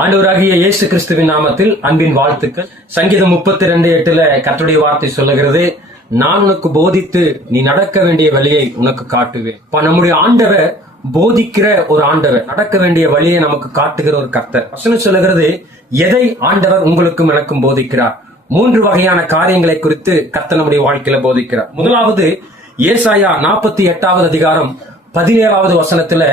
ஆண்டவராகிய இயேசு கிறிஸ்துவின் நாமத்தில் அன்பின் வாழ்த்துக்கள். சங்கீதம் முப்பத்தி ரெண்டு எட்டுல கத்துடைய வார்த்தை சொல்லுகிறது நான் உனக்கு போதித்து நீ நடக்க வேண்டிய வழியை உனக்கு காட்டுவேன். இப்ப நம்முடைய ஆண்டவர் போதிக்கிற ஒரு ஆண்டவர் நடக்க வேண்டிய வழியை நமக்கு காட்டுகிற ஒரு கர்த்தர். வசனம் சொல்லுகிறது எதை ஆண்டவர் உங்களுக்கும் எனக்கும் போதிக்கிறார்? மூன்று வகையான காரியங்களை குறித்து கர்த்தர் நம்முடைய வாழ்க்கையில போதிக்கிறார். முதலாவது ஏசாயா நாற்பத்தி எட்டாவது அதிகாரம் பதினேழாவது வசனத்துல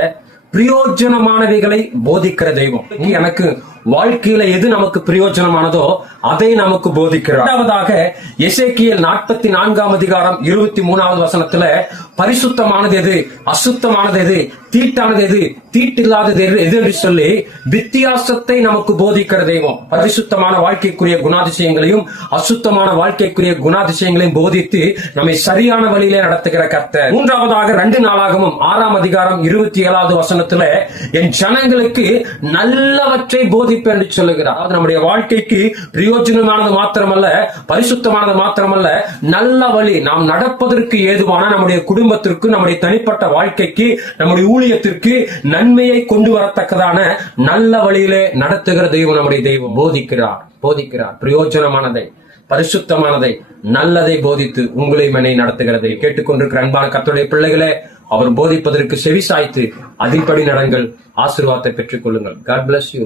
பிரயோஜனமானவைகளை போதிக்கிற தெய்வம். எனக்கு வாழ்க்கையில எது நமக்கு பிரயோஜனமானதோ அதை நமக்கு போதிக்கிறார். இரண்டாவதாக எசேக்கியல் நாற்பத்தி நான்காம் அதிகாரம் இருபத்தி மூணாவது வசனத்துல பரிசுத்தமானது எது? அசுத்தமானது எது? தீட்டானது எது? தீட்டில்லாதது எது? என்று சொல்லி வித்தியாசத்தை நமக்கு போதிக்கிற தெய்வம். பரிசுத்தமான வாழ்க்கைக்குரிய குணாதிசயங்களையும் அசுத்தமான வாழ்க்கைக்குரிய குணாதிசயங்களையும் போதித்து நம்மை சரியான வழியிலே நடத்துகிற கர்த்தர். மூன்றாவதாக ரெண்டு நாளாகவும் ஆறாம் அதிகாரம் இருபத்தி ஏழாவது வசனத்துல என் ஜனங்களுக்கு நல்லவற்றை போதி போதிப்பேன் என்று சொல்லுகிறார். அதாவது நம்முடைய வாழ்க்கைக்கு பிரயோஜனமானது மாத்திரமல்ல பரிசுத்தமானது மாத்திரமல்ல நல்ல வழி நாம் நடப்பதற்கு ஏதுவான நம்முடைய குடும்பத்திற்கு நம்முடைய தனிப்பட்ட வாழ்க்கைக்கு நம்முடைய ஊழியத்திற்கு நன்மையை கொண்டு வரத்தக்கதான நல்ல வழியிலே நடத்துகிற தெய்வம் நம்முடைய தெய்வம். போதிக்கிறார் போதிக்கிறார். பிரயோஜனமானதை பரிசுத்தமானதை நல்லதை போதித்து உங்களை மனை நடத்துகிறதை கேட்டுக்கொண்டிருக்கிற அன்பான கர்த்தருடைய பிள்ளைகளே அவர் போதிப்பதற்கு செவி சாய்த்து அதின்படி நடங்கள் ஆசீர்வாதத்தை பெற்றுக் கொள்ளுங்கள் காட் பிளஸ் யூ